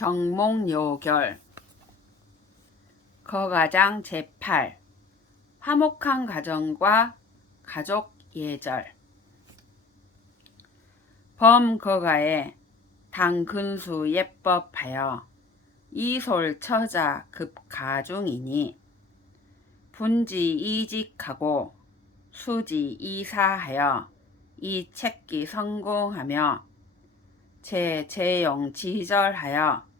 경몽요결 거가장 제8 화목한 가정과 가족 예절 범거가에 당근수 예법하여 이솔 처자 급가중이니 분지 이직하고 수지 이사하여 이 책기 성공하며 제재용 지절하여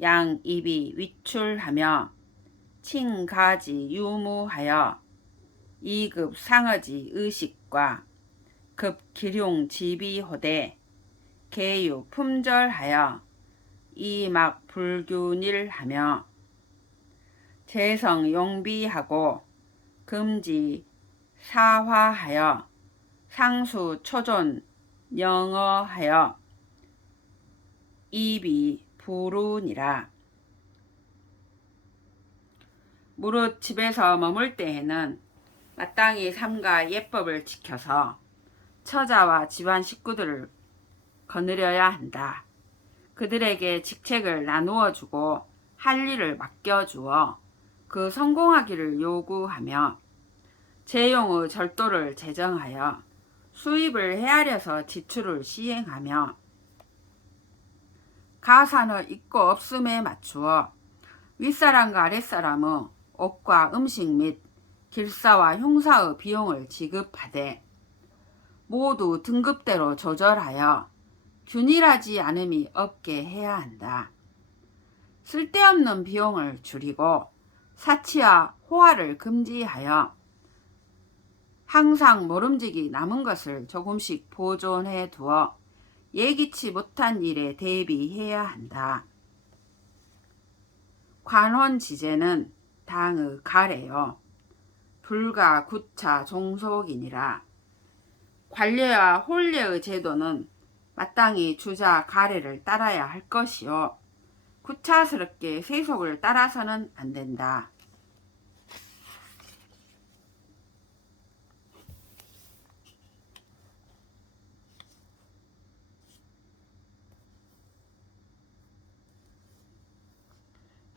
양입이 위출하며 칭가지 유무하여 이급 상어지 의식과 급기룡 지비호대 계유 품절하여 이막 불균일하며 재성 용비하고 금지 사화하여 상수 초존 영어하여 입이 부르니라. 무릇 집에서 머물 때에는 마땅히 삼가 예법을 지켜서 처자와 집안 식구들을 거느려야 한다. 그들에게 직책을 나누어 주고 할 일을 맡겨주어 그 성공하기를 요구하며 재용의 절도를 제정하여 수입을 헤아려서 지출을 시행하며 가산을 있고 없음에 맞추어 윗사람과 아랫사람의 옷과 음식 및 길사와 흉사의 비용을 지급하되 모두 등급대로 조절하여 균일하지 않음이 없게 해야 한다. 쓸데없는 비용을 줄이고 사치와 호화를 금지하여 항상 모름지기 남은 것을 조금씩 보존해 두어 예기치 못한 일에 대비해야 한다. 관혼지제는 당의 가래요. 불가 구차 종속이니라. 관례와 혼례의 제도는 마땅히 주자 가래를 따라야 할 것이요. 구차스럽게 세속을 따라서는 안 된다.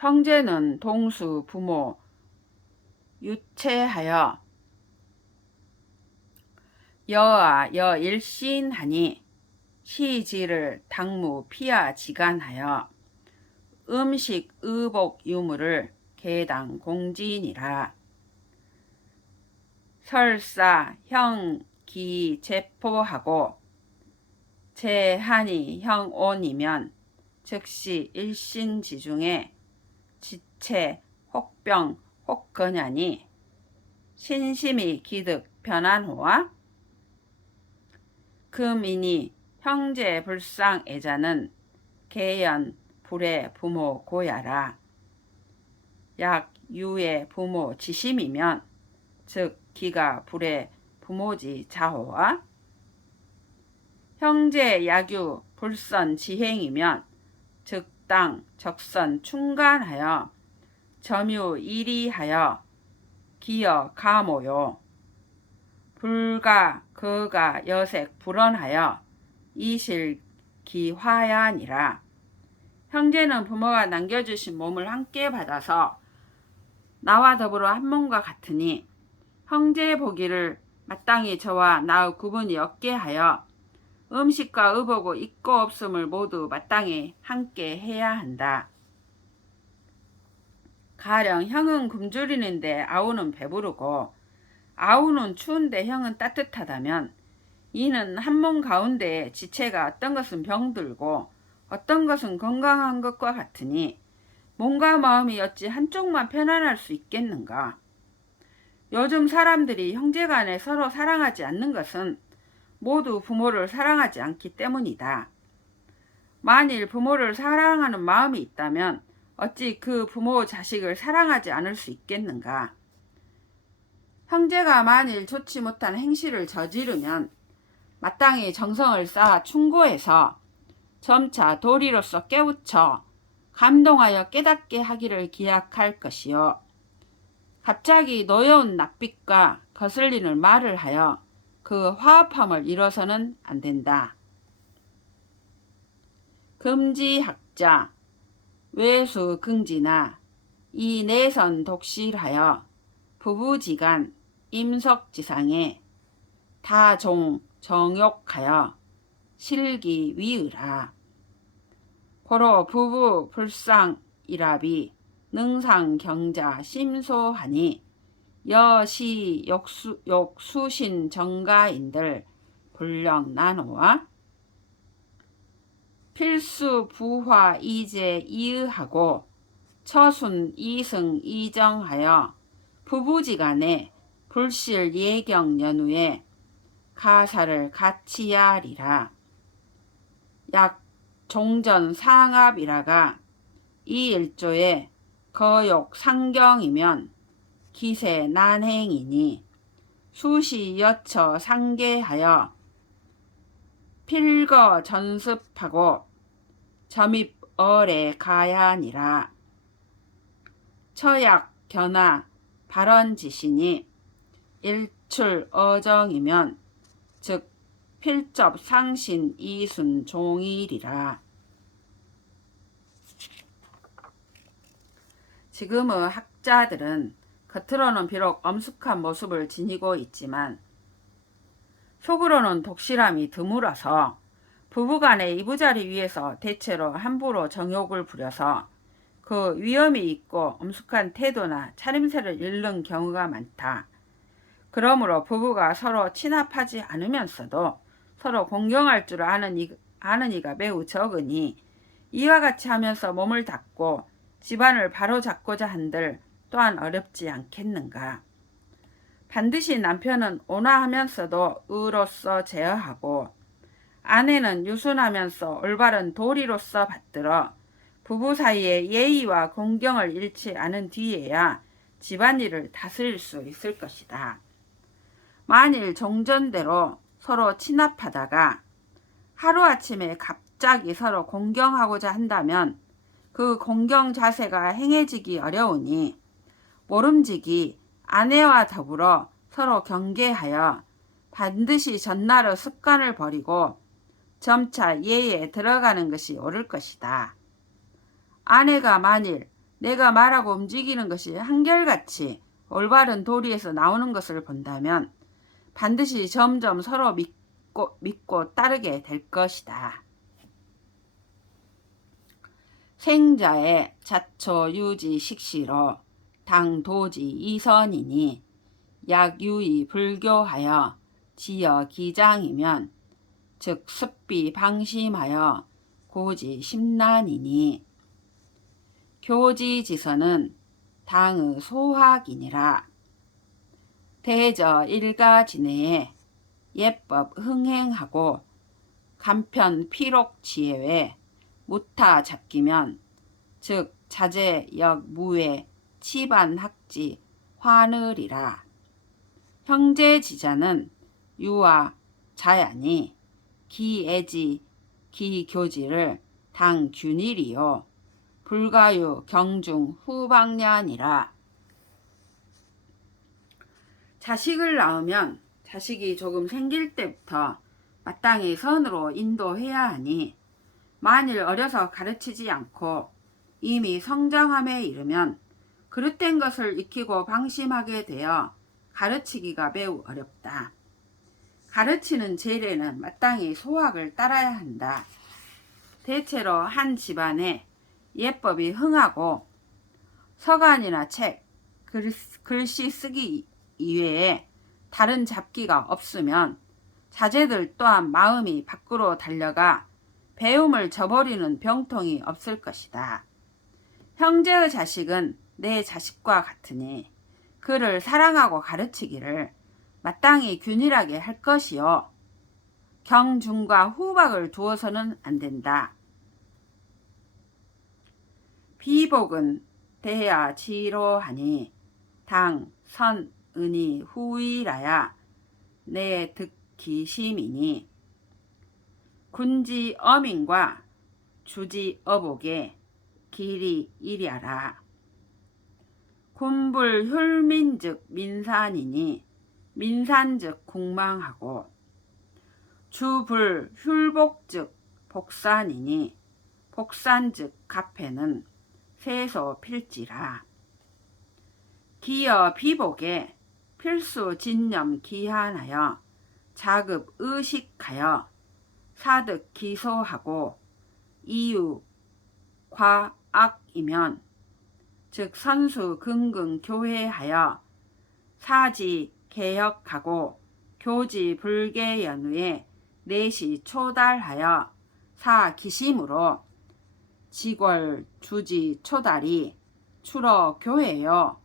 형제는 동수 부모 유체하여 여와 여일신하니 시지를 당무 피하 지간하여 음식 의복 유무를 개당 공진이라. 설사 형기 제포하고 제한이 형온이면 즉시 일신지중에 지체 혹병 혹거냐니 신심이 기득 변한호와 금이니 형제 불상 애자는 계연 불의 부모 고야라. 약 유의 부모 지심이면 즉 기가 불의 부모지 자호와 형제 약유 불선 지행이면 즉 땅 적선 충간하여 점유 일이하여 기여 가모요. 불가 거가 여색 불언하여 이실 기화야니라. 형제는 부모가 남겨주신 몸을 함께 받아서 나와 더불어 한 몸과 같으니 형제의 보기를 마땅히 저와 나의 구분이 없게 하여 음식과 의복의 있고 없음을 모두 마땅히 함께 해야 한다. 가령 형은 굶주리는데 아우는 배부르고 아우는 추운데 형은 따뜻하다면 이는 한 몸 가운데 지체가 어떤 것은 병들고 어떤 것은 건강한 것과 같으니 몸과 마음이 어찌 한쪽만 편안할 수 있겠는가. 요즘 사람들이 형제간에 서로 사랑하지 않는 것은 모두 부모를 사랑하지 않기 때문이다. 만일 부모를 사랑하는 마음이 있다면 어찌 그 부모 자식을 사랑하지 않을 수 있겠는가. 형제가 만일 좋지 못한 행실을 저지르면 마땅히 정성을 쌓아 충고해서 점차 도리로서 깨우쳐 감동하여 깨닫게 하기를 기약할 것이요. 갑자기 노여운 낯빛과 거슬리는 말을 하여 그 화합함을 이뤄서는 안 된다. 금지학자 외수 긍지나 이 내선 독실하여 부부지간 임석지상에 다종 정욕하여 실기 위의라. 고로 부부 불상이라비 능상 경자 심소하니 여시 욕수신 정가인들 불령 나노와 필수 부화 이제 이의하고 처순 이승 이정하여 부부지간에 불실 예경 연후에 가사를 같이하리라. 약 종전 상압이라가 이 일조에 거욕 상경이면 기세 난행이니 수시 여처 상계하여 필거 전습하고 점입 얼에 가야니라. 처약 견하 발언지시니 일출 어정이면 즉 필접 상신 이순 종일이라. 지금의 학자들은 겉으로는 비록 엄숙한 모습을 지니고 있지만 속으로는 독실함이 드물어서 부부간의 이부자리 위에서 대체로 함부로 정욕을 부려서 그 위험이 있고 엄숙한 태도나 차림새를 잃는 경우가 많다. 그러므로 부부가 서로 친합하지 않으면서도 서로 공경할 줄 아는 이가 매우 적으니 이와 같이 하면서 몸을 닦고 집안을 바로잡고자 한들 또한 어렵지 않겠는가. 반드시 남편은 온화하면서도 의로서 제어하고 아내는 유순하면서 올바른 도리로서 받들어 부부 사이에 예의와 공경을 잃지 않은 뒤에야 집안일을 다스릴 수 있을 것이다. 만일 종전대로 서로 친합하다가 하루아침에 갑자기 서로 공경하고자 한다면 그 공경 자세가 행해지기 어려우니 모름지기 아내와 더불어 서로 경계하여 반드시 전날의 습관을 버리고 점차 예에 들어가는 것이 옳을 것이다. 아내가 만일 내가 말하고 움직이는 것이 한결같이 올바른 도리에서 나오는 것을 본다면 반드시 점점 서로 믿고 따르게 될 것이다. 생자의 자초 유지 식시로 당도지 이선이니 약유의 불교하여 지어 기장이면 즉 습비 방심하여 고지 심난이니 교지지선은 당의 소학이니라. 대저 일가지내에 예법 흥행하고 간편 피록 지혜외 무타 잡기면 즉 자제 역 무외 치반 학지 화늘이라. 형제지자는 유와 자야니 기애지 기교지를 당 균일이요 불가유 경중 후방년이라. 자식을 낳으면 자식이 조금 생길 때부터 마땅히 선으로 인도해야 하니 만일 어려서 가르치지 않고 이미 성장함에 이르면 그릇된 것을 익히고 방심하게 되어 가르치기가 매우 어렵다. 가르치는 제례는 마땅히 소학을 따라야 한다. 대체로 한 집안에 예법이 흥하고 서간이나 책, 글씨 쓰기 이외에 다른 잡기가 없으면 자제들 또한 마음이 밖으로 달려가 배움을 저버리는 병통이 없을 것이다. 형제의 자식은 내 자식과 같으니 그를 사랑하고 가르치기를 마땅히 균일하게 할 것이요 경중과 후박을 두어서는 안 된다. 비복은 대야 지로하니 당, 선, 은이 후이라야 내 득기심이니 군지 어민과 주지 어복에 길이 이랴라. 군불 혈민즉 민산이니 민산즉 궁망하고 주불 흉복즉 복산이니 복산즉 가패는 세소 필지라. 기여 비복에 필수 진념 기한하여 자급 의식하여 사득 기소하고 이유 과악이면 즉 선수 긍긍 교회하여 사지 개혁하고 교지 불개 연후에 내시 초달하여 사 기심으로 지궐 주지 초달이 출어 교회요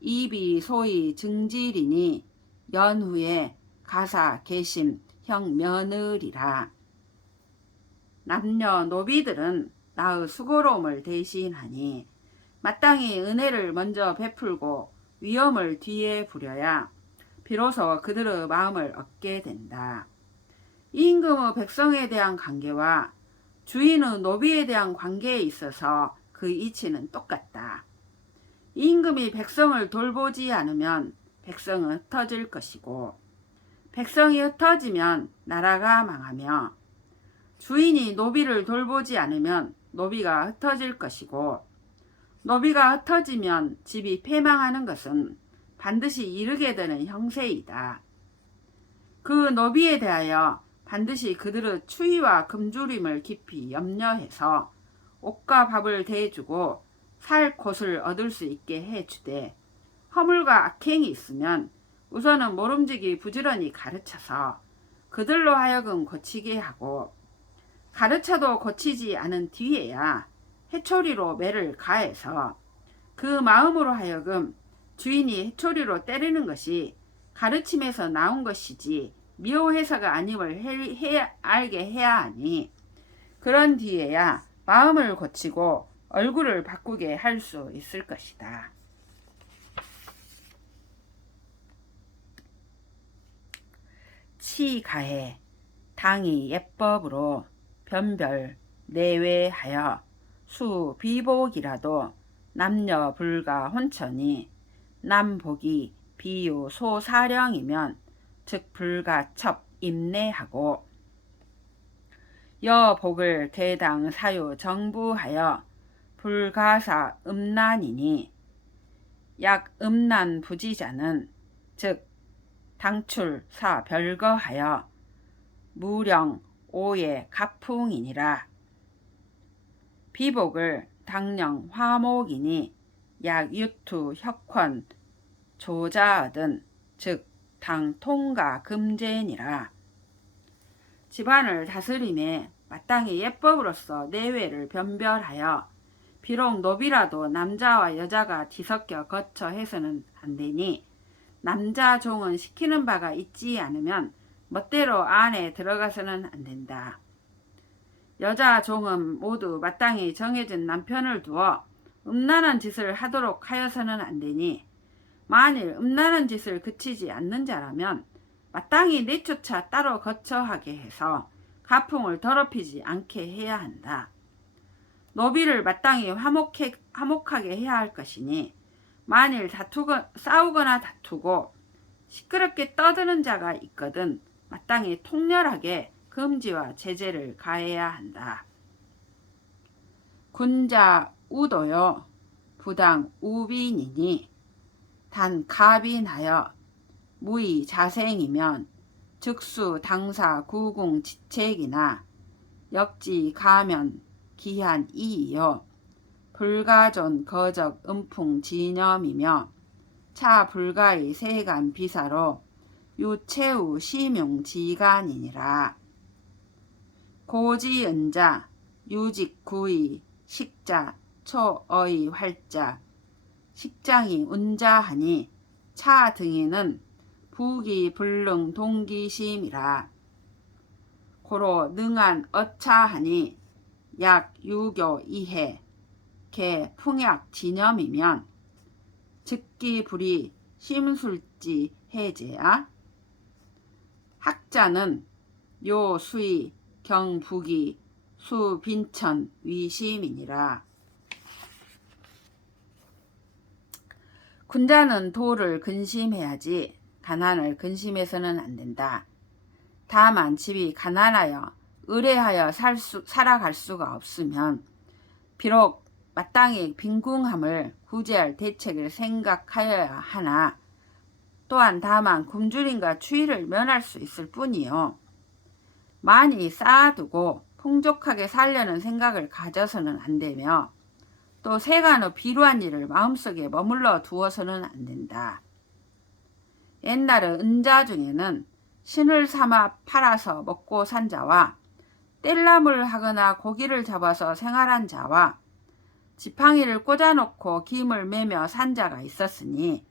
이비 소위 증질이니 연후에 가사 개심 형 며느리라. 남녀 노비들은 나의 수고로움을 대신하니 마땅히 은혜를 먼저 베풀고 위엄을 뒤에 부려야 비로소 그들의 마음을 얻게 된다. 임금의 백성에 대한 관계와 주인의 노비에 대한 관계에 있어서 그 이치는 똑같다. 임금이 백성을 돌보지 않으면 백성은 흩어질 것이고 백성이 흩어지면 나라가 망하며 주인이 노비를 돌보지 않으면 노비가 흩어질 것이고 노비가 흩어지면 집이 패망하는 것은 반드시 이르게 되는 형세이다. 그 노비에 대하여 반드시 그들의 추위와 굶주림을 깊이 염려해서 옷과 밥을 대주고 살 곳을 얻을 수 있게 해주되 허물과 악행이 있으면 우선은 모름지기 부지런히 가르쳐서 그들로 하여금 고치게 하고 가르쳐도 고치지 않은 뒤에야 해초리로 매를 가해서 그 마음으로 하여금 주인이 해초리로 때리는 것이 가르침에서 나온 것이지 미호해서가 아님을 알게 해야 하니 그런 뒤에야 마음을 고치고 얼굴을 바꾸게 할 수 있을 것이다. 치가해 당이 예법으로 변별 내외하여 수 비복이라도 남녀 불가 혼천이 남복이 비유 소사령이면 즉 불가첩 임내하고 여복을 개당 사유 정부하여 불가사 음란이니 약 음란 부지자는 즉 당출 사 별거하여 무령 오예 가풍이니라. 비복을 당령 화목이니 약 유투 혁권 조자얻은 즉 당통가 금제니라. 집안을 다스림에 마땅히 예법으로서 내외를 변별하여 비록 노비라도 남자와 여자가 뒤섞여 거처 해서는 안되니 남자 종은 시키는 바가 있지 않으면 멋대로 안에 들어가서는 안된다. 여자 종은 모두 마땅히 정해진 남편을 두어 음란한 짓을 하도록 하여서는 안되니 만일 음란한 짓을 그치지 않는 자라면 마땅히 내쫓아 따로 거처하게 해서 가풍을 더럽히지 않게 해야 한다. 노비를 마땅히 화목하게 해야 할 것이니 만일 싸우거나 다투고 시끄럽게 떠드는 자가 있거든 마땅히 통렬하게 금지와 제재를 가해야 한다. 군자 우도요 부당 우빈이니 단 가빈하여 무의 자생이면 즉수 당사 구궁 지책이나 역지 가면 기한 이이요 불가존 거적 음풍 진염이며 차 불가의 세간 비사로 유체우 심용 지간이니라. 고지은자 유직 구의 식자 초어의 활자 식장이 운자하니 차 등에는 부기 불능 동기심이라. 고로 능한 어차하니 약 유교 이해 개 풍약 진염이면 즉기 불이 심술지 해제야. 학자는 요 수의 경북이 수 빈천 위심이니라. 군자는 도를 근심해야지 가난을 근심해서는 안된다. 다만 집이 가난하여 의뢰하여 살아갈 수가 없으면 비록 마땅히 빈궁함을 구제할 대책을 생각하여야 하나 또한 다만 굶주림과 추위를 면할 수 있을 뿐이요. 많이 쌓아두고 풍족하게 살려는 생각을 가져서는 안 되며 또 세간의 비루한 일을 마음속에 머물러 두어서는 안 된다. 옛날의 은자 중에는 신을 삼아 팔아서 먹고 산 자와 뗄나무를 하거나 고기를 잡아서 생활한 자와 지팡이를 꽂아놓고 김을 매며 산 자가 있었으니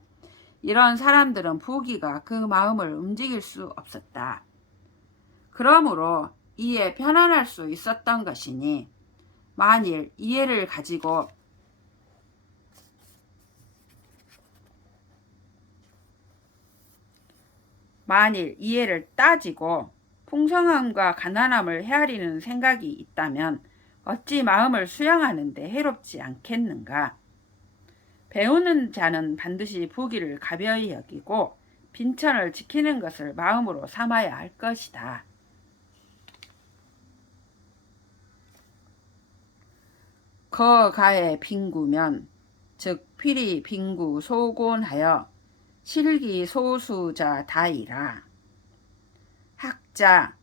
이런 사람들은 부귀가 그 마음을 움직일 수 없었다. 그러므로 이에 편안할 수 있었던 것이니 만일 이해를 따지고 풍성함과 가난함을 헤아리는 생각이 있다면 어찌 마음을 수양하는데 해롭지 않겠는가. 배우는 자는 반드시 부귀를 가벼이 여기고 빈천을 지키는 것을 마음으로 삼아야 할 것이다. 거가에 빈구면 즉 필히 빈구 소곤하여 실기 소수자 다이라. 학자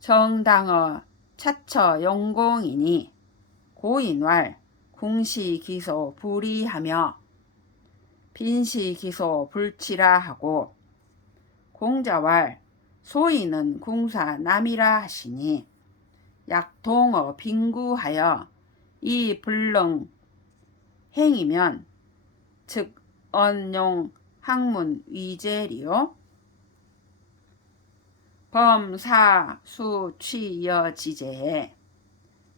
정당어 차처 용공이니 고인왈 궁시기소 불이하며 빈시기소 불치라 하고 공자왈 소인은 궁사 남이라 하시니 약동어 빈구하여 이 불능 행이면 즉 언용 학문 위제리요 범사 수취여 지제에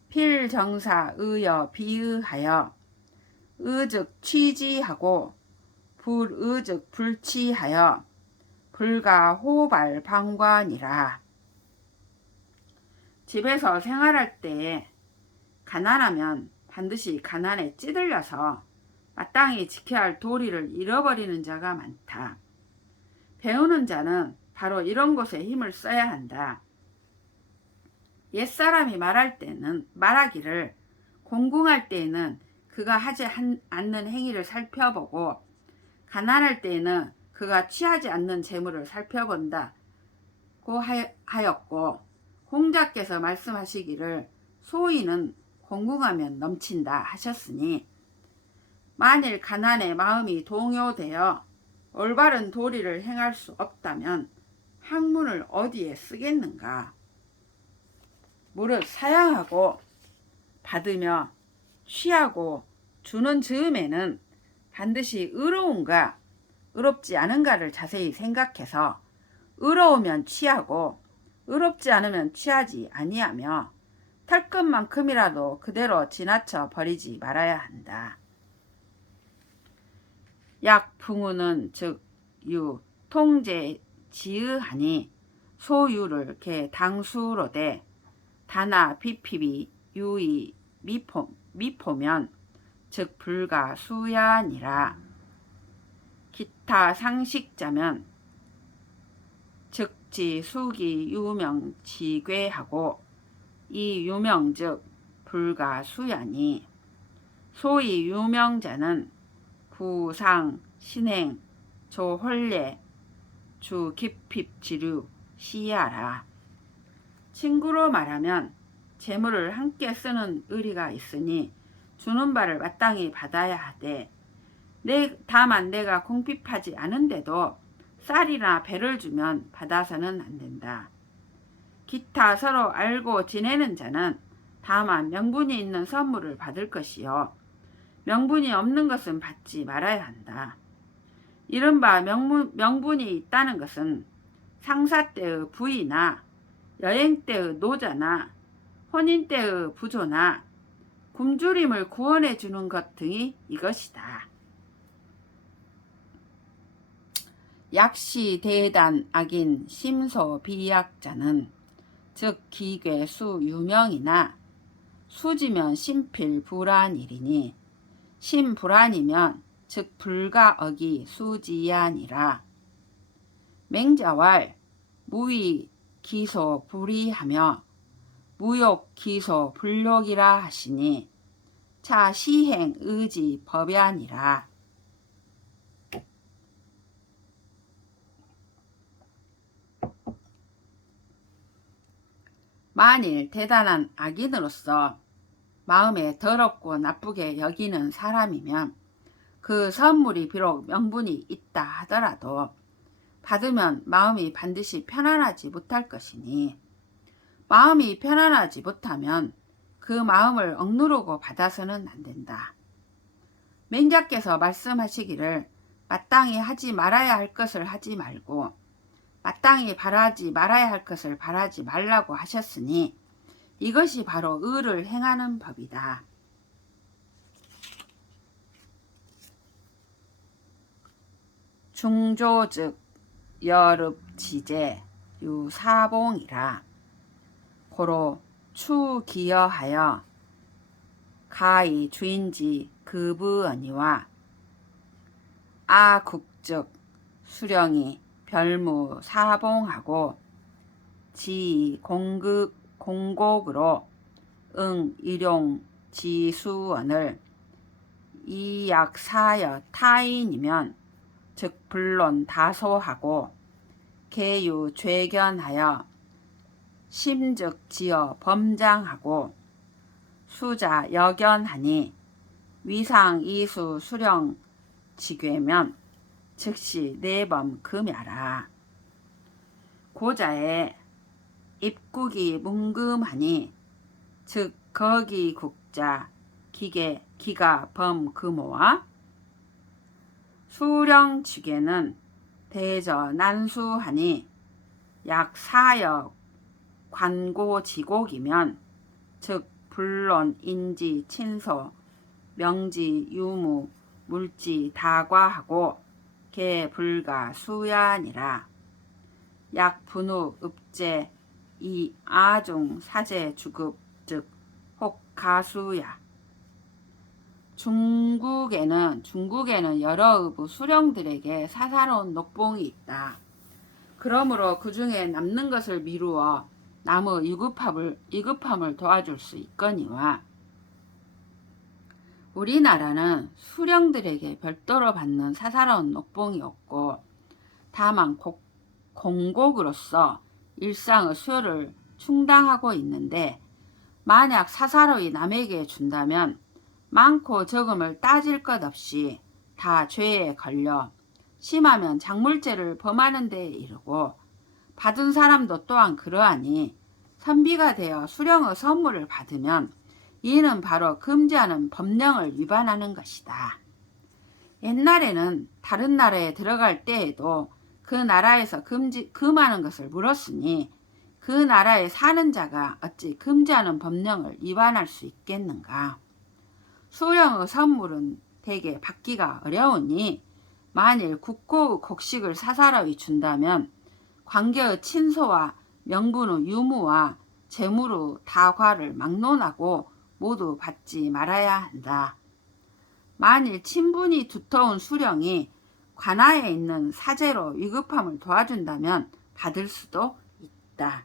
필정사 의여 비의하여 의즉 취지하고 불의즉 불치하여 불가호발 방관이라. 집에서 생활할 때 가난하면 반드시 가난에 찌들려서 마땅히 지켜야 할 도리를 잃어버리는 자가 많다. 배우는 자는 바로 이런 곳에 힘을 써야 한다. 옛사람이 말하기를 공궁할 때에는 그가 하지 않는 행위를 살펴보고 가난할 때에는 그가 취하지 않는 재물을 살펴본다고 하였고 공자께서 말씀하시기를 소인은 공궁하면 넘친다 하셨으니 만일 가난에 마음이 동요되어 올바른 도리를 행할 수 없다면 학문을 어디에 쓰겠는가. 무릇 사양하고 받으며 취하고 주는 즈음에는 반드시 의로운가 의롭지 않은가를 자세히 생각해서 의로우면 취하고 의롭지 않으면 취하지 아니하며 털끝만큼이라도 그대로 지나쳐 버리지 말아야 한다. 약풍우는 즉 유 통제 지의하니 소유를 개 당수로되 다나 비피비 유의 미포면 즉 불가 수야니라. 기타 상식자면 즉지 수기 유명 지괴하고 이 유명 즉 불가 수야니 소위 유명자는 구상 신행 조홀례 주 기핍지류 시야라. 친구로 말하면 재물을 함께 쓰는 의리가 있으니 주는 바를 마땅히 받아야 하되 다만 내가 궁핍하지 않은데도 쌀이나 배를 주면 받아서는 안 된다. 기타 서로 알고 지내는 자는 다만 명분이 있는 선물을 받을 것이요 명분이 없는 것은 받지 말아야 한다. 이른바 명분이 있다는 것은 상사 때의 부이나 여행 때의 노자나 혼인 때의 부조나 굶주림을 구원해 주는 것 등이 이것이다. 약시 대단 악인 심소 비약자는 즉 기괴 수 유명이나 수지면 심필 불안일이니 심불안이면 즉 불가억이 수지야니라. 맹자왈 무위 기소 불이하며 무욕 기소 불욕이라 하시니 차 시행 의지 법이 아니라. 만일 대단한 악인으로서 마음에 더럽고 나쁘게 여기는 사람이면 그 선물이 비록 명분이 있다 하더라도 받으면 마음이 반드시 편안하지 못할 것이니 마음이 편안하지 못하면 그 마음을 억누르고 받아서는 안 된다. 맹자께서 말씀하시기를 마땅히 하지 말아야 할 것을 하지 말고 마땅히 바라지 말아야 할 것을 바라지 말라고 하셨으니 이것이 바로 의를 행하는 법이다. 중조 즉 여릅지제 유사봉이라. 고로 추기여하여 가히 주인지 급의언니와 아국즉 수령이 별무 사봉하고 지 공곡으로 일용 지수언을 이약사여 타인이면 즉 불론 다소하고 계유 죄견하여 심즉 지어 범장하고 수자 여견하니 위상 이수 수령 지괴면 즉시 내범 금야라. 고자의 입국이 뭉금하니 즉 거기 국자 기가 범 금호와 수령 지괴는 대저 난수하니 약 사여 관고 지곡이면 즉 불론 인지 친소 명지 유무 물지 다과하고 개 불가 수야니라. 약 분우 읍제 이 아중 사제 주급 즉 혹 가수야. 중국에는 여러 의부 수령들에게 사사로운 녹봉이 있다. 그러므로 그 중에 남는 것을 미루어 남의 위급함을 도와줄 수 있거니와 우리나라는 수령들에게 별도로 받는 사사로운 녹봉이 없고 다만 공곡으로서 일상의 수요를 충당하고 있는데 만약 사사로이 남에게 준다면 많고 적음을 따질 것 없이 다 죄에 걸려 심하면 작물죄를 범하는 데 이르고 받은 사람도 또한 그러하니 선비가 되어 수령의 선물을 받으면 이는 바로 금지하는 법령을 위반하는 것이다. 옛날에는 다른 나라에 들어갈 때에도 그 나라에서 금하는 것을 물었으니 그 나라에 사는 자가 어찌 금지하는 법령을 위반할 수 있겠는가. 수령의 선물은 대개 받기가 어려우니 만일 국고의 곡식을 사사로이 준다면 관계의 친소와 명분의 유무와 재물의 다과를 막론하고 모두 받지 말아야 한다. 만일 친분이 두터운 수령이 관하에 있는 사제로 위급함을 도와준다면 받을 수도 있다.